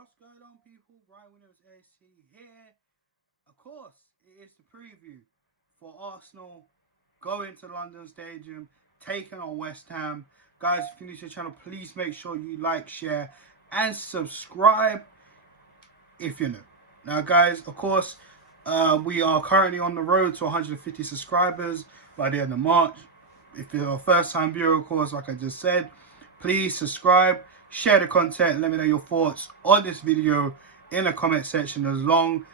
What's going on, people? Ryan Williams AC here. Of course, it is the preview for Arsenal going to London Stadium, taking on West Ham. Guys, if you're new to the channel, please make sure you like, share, and subscribe if you're new. Now, guys, of course, we are currently on the road to 150 subscribers by the end of March. If you're a first-time viewer, of course, like I just said, please subscribe, share the content, and let me know your thoughts on this video in the comment section. Along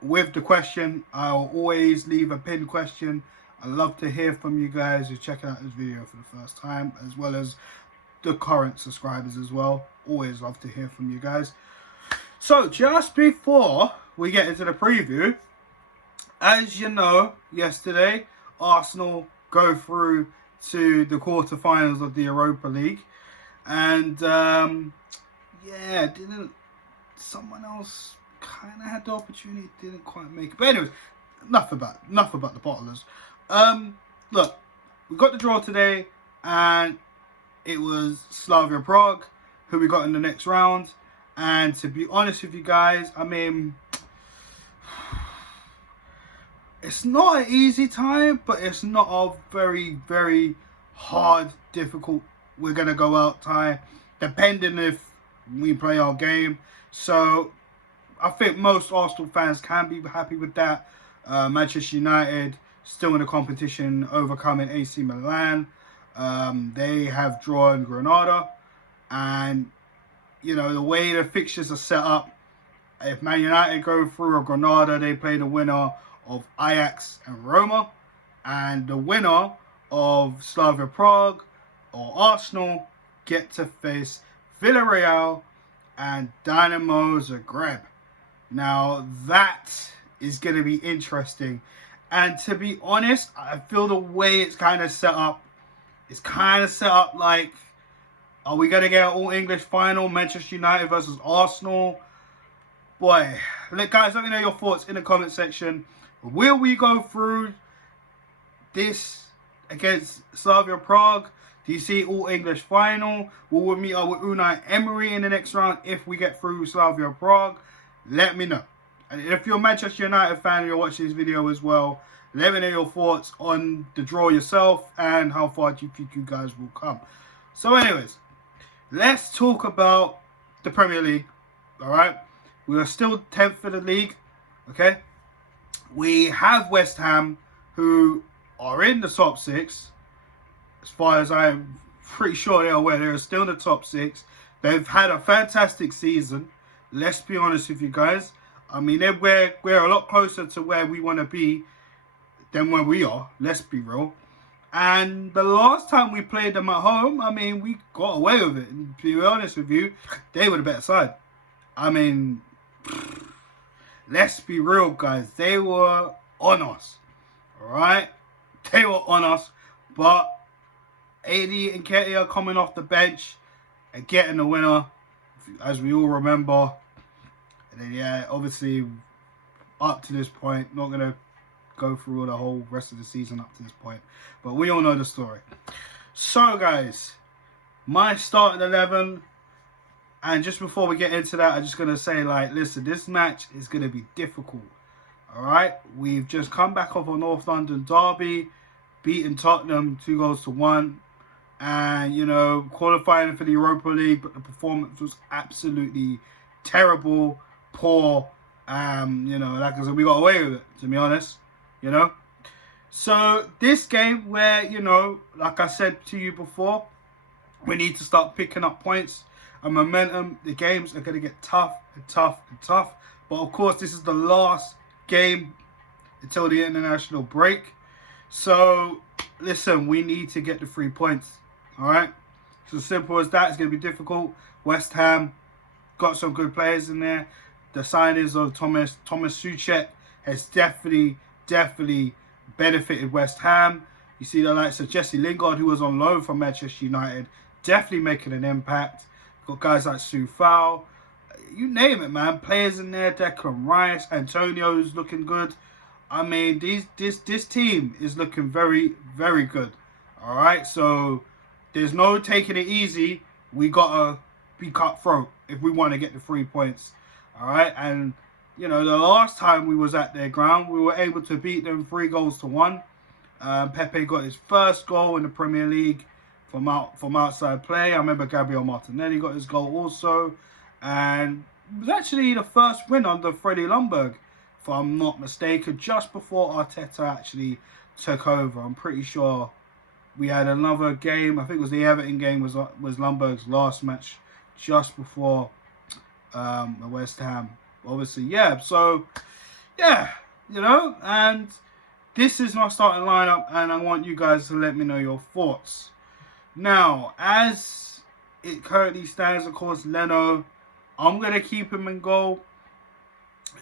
with the question, I'll always leave a pinned question. I love to hear from you guys who're checking out this video for the first time, as well as the current subscribers as well. Always love to hear from you guys. So just before we get into the preview, as you know, yesterday Arsenal go through to the quarterfinals of the Europa League, and yeah, didn't someone else kind of had the opportunity, didn't quite make it. But anyways, enough about the bottlers. Look, we got the draw today, and it was Slavia Prague who we got in the next round. And to be honest with you guys, I mean, it's not an easy time, but it's not a very, very hard, difficult, we're going to go out time, depending if we play our game. So I think most Arsenal fans can be happy with that. Manchester United still in the competition, overcoming AC Milan. They have drawn Granada, and you know, the way the fixtures are set up, if Man United go through, or Granada, they play the winner of Ajax and Roma, and the winner of Slavia Prague or Arsenal get to face Villarreal and Dynamo Zagreb. Now that is going to be interesting, and to be honest, I feel the way it's kind of set up, like, are we going to get an all-English final, Manchester United versus Arsenal? Boy, guys, let me know your thoughts in the comment section. Will we go through this against Slavia Prague? Do you see all-English final? Will we meet up with Unai Emery in the next round if we get through Slavia Prague? Let me know. And if you're a Manchester United fan and you're watching this video as well, let me know your thoughts on the draw yourself and how far do you think you guys will come. So anyways, let's talk about the Premier League, all right? We are still 10th for the league, okay? We have West Ham, who are in the top 6. As far as I'm pretty sure they're aware, they're still in the top 6. They've had a fantastic season. Let's be honest with you guys. I mean, we're a lot closer to where we want to be than where we are. Let's be real. And the last time we played them at home, I mean, we got away with it. And to be honest with you, they were the better side. I mean, let's be real, guys. They were on us. All right? They were on us. But AD and Nketiah coming off the bench and getting the winner, as we all remember. And then, yeah, obviously, up to this point, not going to go through the whole rest of the season up to this point, but we all know the story. So guys, my starting 11, and just before we get into that, I'm just going to say, like, listen, this match is going to be difficult. All right, we've just come back off a North London derby, beating Tottenham 2-1, and you know, qualifying for the Europa League, but the performance was absolutely terrible, poor. You know, like I said, we got away with it, to be honest. You know, so this game where, you know, like I said to you before, we need to start picking up points and momentum. The games are going to get tough and tough and tough. But of course, this is the last game until the international break. So listen, we need to get the 3 points. All right. So simple as that. It's going to be difficult. West Ham got some good players in there. The signings of Thomas Souček has definitely benefited West Ham. You see the likes of Jesse Lingard, who was on loan from Manchester United, definitely making an impact. Got guys like Soufal, you name it, man. Players in there, Declan Rice, Antonio's looking good. I mean, this team is looking very, very good. All right, so there's no taking it easy. We gotta be cutthroat if we want to get the 3 points. All right, and you know, the last time we was at their ground, we were able to beat them 3-1. Pepe got his first goal in the Premier League from outside play. I remember Gabriel Martinelli got his goal also, and it was actually the first win under Freddie Ljungberg, if I'm not mistaken, just before Arteta actually took over. I'm pretty sure we had another game. I think it was the Everton game was Ljungberg's last match just before West Ham. Obviously, yeah. So, yeah, you know, and this is my starting lineup, and I want you guys to let me know your thoughts. Now, as it currently stands, of course, Leno, I'm going to keep him in goal.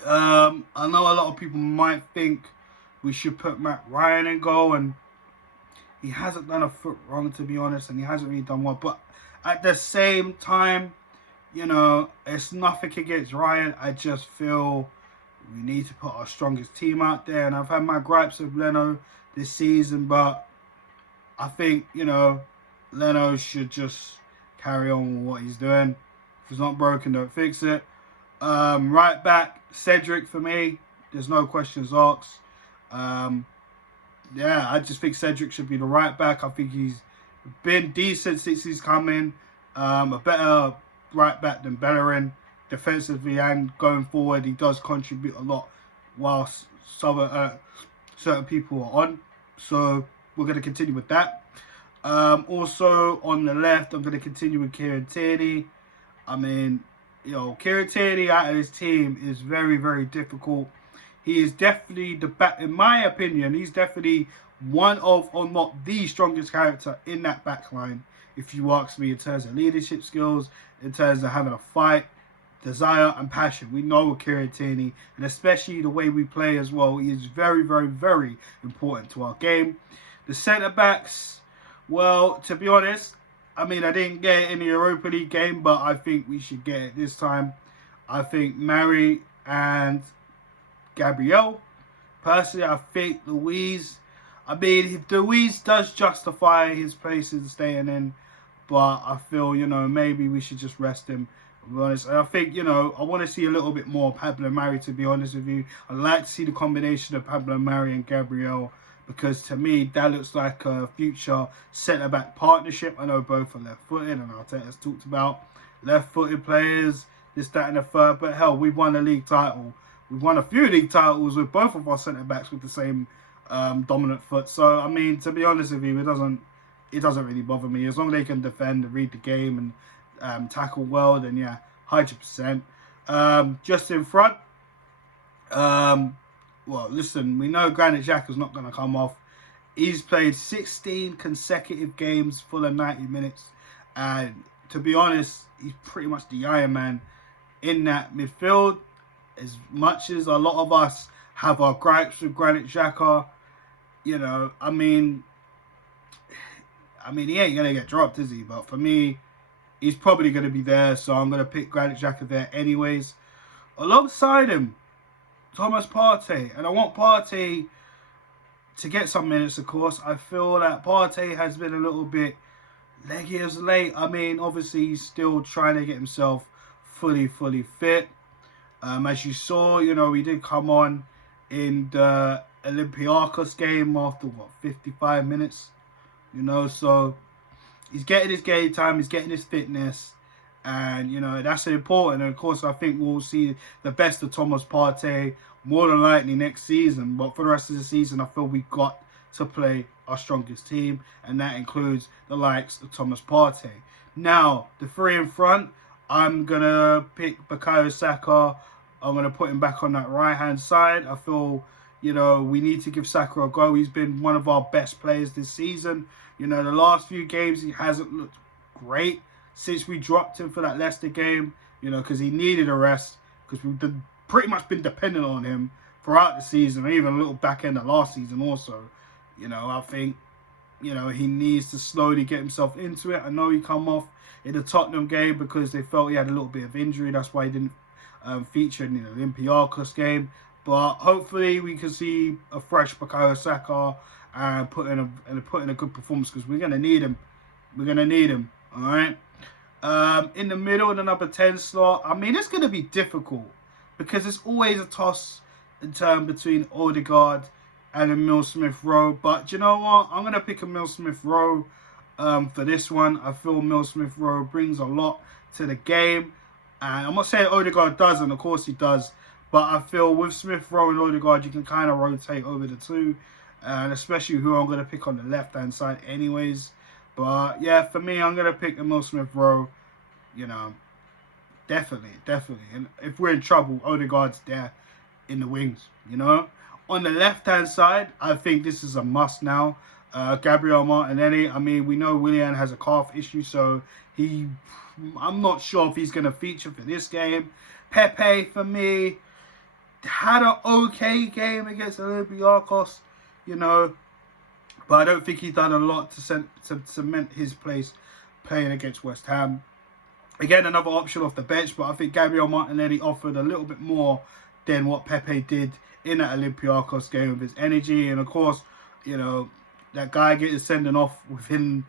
I know a lot of people might think we should put Matt Ryan in goal, and he hasn't done a foot wrong, to be honest, and he hasn't really done well. But at the same time, you know, it's nothing against Ryan. I just feel we need to put our strongest team out there. And I've had my gripes with Leno this season, but I think, you know, Leno should just carry on with what he's doing. If it's not broken, don't fix it. Right back, Cedric for me. There's no questions asked. Yeah, I just think Cedric should be the right back. I think he's been decent since he's come in. A better right back than Bellerin defensively and going forward. He does contribute a lot whilst certain people are on. So we're going to continue with that. Also on the left, I'm going to continue with Kieran Tierney. I mean, you know, Kieran Tierney out of his team is very, very difficult. He is definitely the back, in my opinion, he's definitely one of, or not the strongest character in that back line, if you ask me, in terms of leadership skills, in terms of having a fight, desire and passion. We know with Kieran Tierney, and especially the way we play as well, he is very, very, very important to our game. The centre-backs, well, to be honest, I mean, I didn't get it in the Europa League game, but I think we should get it this time. I think Mari and Gabriel. Personally, I think Luiz. I mean, Luiz does justify his place in staying in, but I feel, you know, maybe we should just rest him. To be honest, and I think, you know, I want to see a little bit more of Pablo Mari, to be honest with you. I'd like to see the combination of Pablo Mari and Gabriel, because to me, that looks like a future centre-back partnership. I know both are left-footed, and Arteta's talked about left-footed players, this, that, and the third. But hell, we've won a league title. We've won a few league titles with both of our centre-backs with the same dominant foot. So, I mean, to be honest with you, it doesn't really bother me. As long as they can defend and read the game and tackle well, then yeah, 100%. Just in front, well, listen, we know Granit Xhaka's not going to come off. He's played 16 consecutive games full of 90 minutes. And to be honest, he's pretty much the Iron Man in that midfield. As much as a lot of us have our gripes with Granit Xhaka, you know, I mean, he ain't going to get dropped, is he? But for me, he's probably going to be there. So I'm going to pick Granit Xhaka there anyways. Alongside him, Thomas Partey, and I want Partey to get some minutes, of course. I feel that Partey has been a little bit leggy as late. I mean, obviously, he's still trying to get himself fully fit. As you saw, you know, he did come on in the Olympiacos game after, 55 minutes? You know, so he's getting his game time, he's getting his fitness. And, you know, that's important. And, of course, I think we'll see the best of Thomas Partey more than likely next season. But for the rest of the season, I feel we've got to play our strongest team. And that includes the likes of Thomas Partey. Now, the three in front, I'm going to pick Bukayo Saka. I'm going to put him back on that right-hand side. I feel, you know, we need to give Saka a go. He's been one of our best players this season. You know, the last few games, he hasn't looked great. Since we dropped him for that Leicester game, you know, because he needed a rest, because we've pretty much been dependent on him throughout the season, or even a little back end of last season also. You know, I think, you know, he needs to slowly get himself into it. I know he come off in the Tottenham game because they felt he had a little bit of injury. That's why he didn't feature in the Olympiacos game. But hopefully we can see a fresh Bukayo Saka and put in a good performance, because we're going to need him. We're going to need him, all right? In the middle, in the number 10 slot, I mean, it's going to be difficult because it's always a toss in turn between Odegaard and Emile Smith-Rowe. But you know what? I'm going to pick Emile Smith-Rowe for this one. I feel Emile Smith-Rowe brings a lot to the game. And I'm not saying Odegaard doesn't. Of course he does. But I feel with Smith-Rowe and Odegaard, you can kind of rotate over the two. And especially who I'm going to pick on the left-hand side anyways. But yeah, for me, I'm going to pick Emile Smith-Rowe. You know, definitely. And if we're in trouble, Odegaard's there in the wings, you know. On the left-hand side, I think this is a must now. Gabriel Martinelli, I mean, we know Willian has a calf issue, so I'm not sure if he's going to feature for this game. Pepe, for me, had an okay game against Olympiacos, you know. But I don't think he's done a lot to cement his place playing against West Ham. Again, another option off the bench, but I think Gabriel Martinelli offered a little bit more than what Pepe did in that Olympiacos game with his energy. And of course, you know, that guy getting sending off within,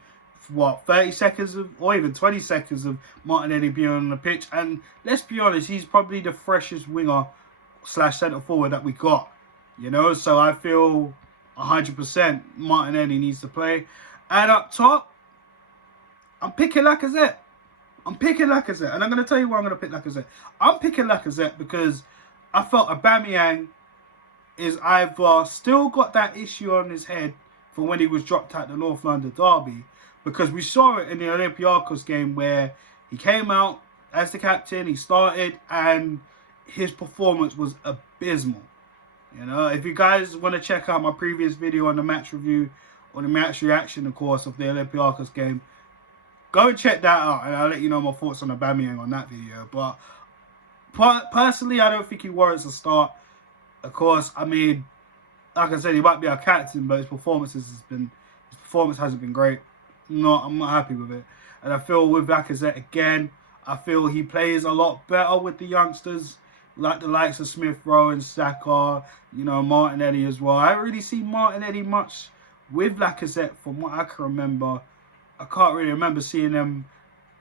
30 seconds or even 20 seconds of Martinelli being on the pitch. And let's be honest, he's probably the freshest winger / centre forward that we got, you know. So I feel 100% Martinelli needs to play. And up top, I'm picking Lacazette. And I'm going to tell you why I'm going to pick Lacazette. I'm picking Lacazette because I felt Aubameyang is either still got that issue on his head from when he was dropped at the North London derby, because we saw it in the Olympiacos game where he came out as the captain, he started, and his performance was abysmal. You know, if you guys want to check out my previous video on the match review or the match reaction, of course, of the Olympiacos game, go and check that out, and I'll let you know my thoughts on Aubameyang on that video. But personally, I don't think he warrants a start. Of course, I mean, like I said, he might be our captain, but his performance hasn't been great. I'm not happy with it. And I feel with Lacazette again, I feel he plays a lot better with the youngsters, like the likes of Smith-Rowe and Saka, you know, Martinelli as well. I don't really see Martinelli much with Lacazette from what I can remember. I can't really remember seeing them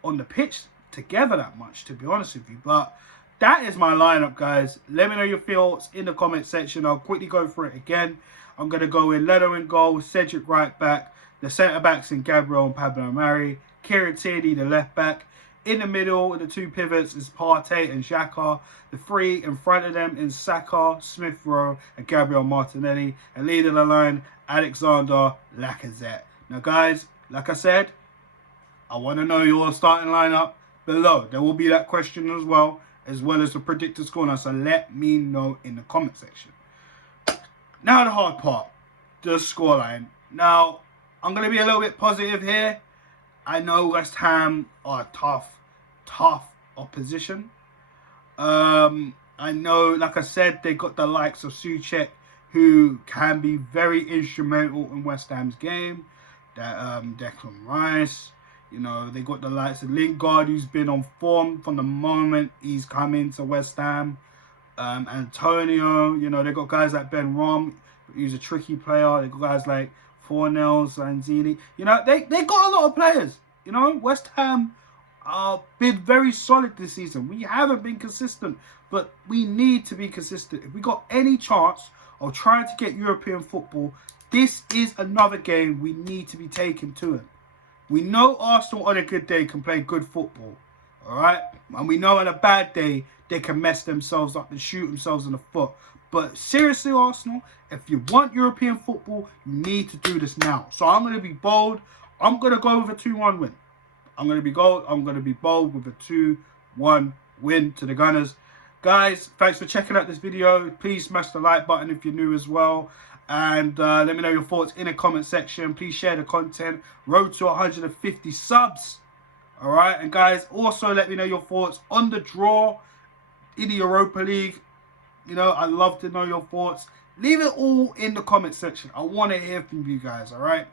on the pitch together that much, to be honest with you. But that is my lineup, guys. Let me know your thoughts in the comment section. I'll quickly go through it again. I'm going to go in Leno in goal, Cedric right back, the centre-backs in Gabriel and Pablo Mari, Kieran Tierney, the left-back. In the middle, the two pivots is Partey and Xhaka. The three in front of them is Saka, Smith-Rowe, and Gabriel Martinelli. And leading the line, Alexander Lacazette. Now, guys, like I said, I want to know your starting lineup below. There will be that question as well as the predicted score. Now, so let me know in the comment section. Now the hard part, the scoreline. Now, I'm going to be a little bit positive here. I know West Ham are tough opposition. I know, like I said, they got the likes of Souček, who can be very instrumental in West Ham's game. That Declan Rice, you know, they got the likes of Lingard, who's been on form from the moment he's come into West Ham. Antonio, you know, they got guys like Ben Rom, who's a tricky player. They got guys like Fornells, Lanzini. You know, they got a lot of players. You know, West Ham been very solid this season. We haven't been consistent, but we need to be consistent. If we got any chance of trying to get European football, this is another game we need to be taken to them. We know Arsenal on a good day can play good football, all right? And we know on a bad day, they can mess themselves up and shoot themselves in the foot. But seriously, Arsenal, if you want European football, you need to do this now. So I'm going to be bold. I'm going to go with a 2-1 win. I'm going to be bold with a 2-1 win to the Gunners. Guys, thanks for checking out this video. Please smash the like button if you're new as well. And let me know your thoughts in the comment section. Please share the content. Road to 150 subs. All right. And guys, also let me know your thoughts on the draw in the Europa League. You know, I'd love to know your thoughts. Leave it all in the comment section. I want to hear from you guys. All right.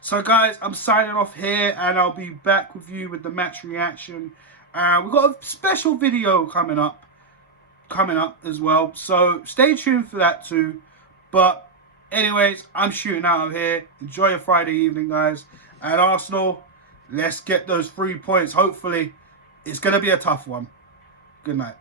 So, guys, I'm signing off here. And I'll be back with you with the match reaction. We've got a special video coming up as well. So, stay tuned for that too. But anyways, I'm shooting out of here. Enjoy your Friday evening, guys. And Arsenal, let's get those 3 points, hopefully, It's going to be a tough one. Good night.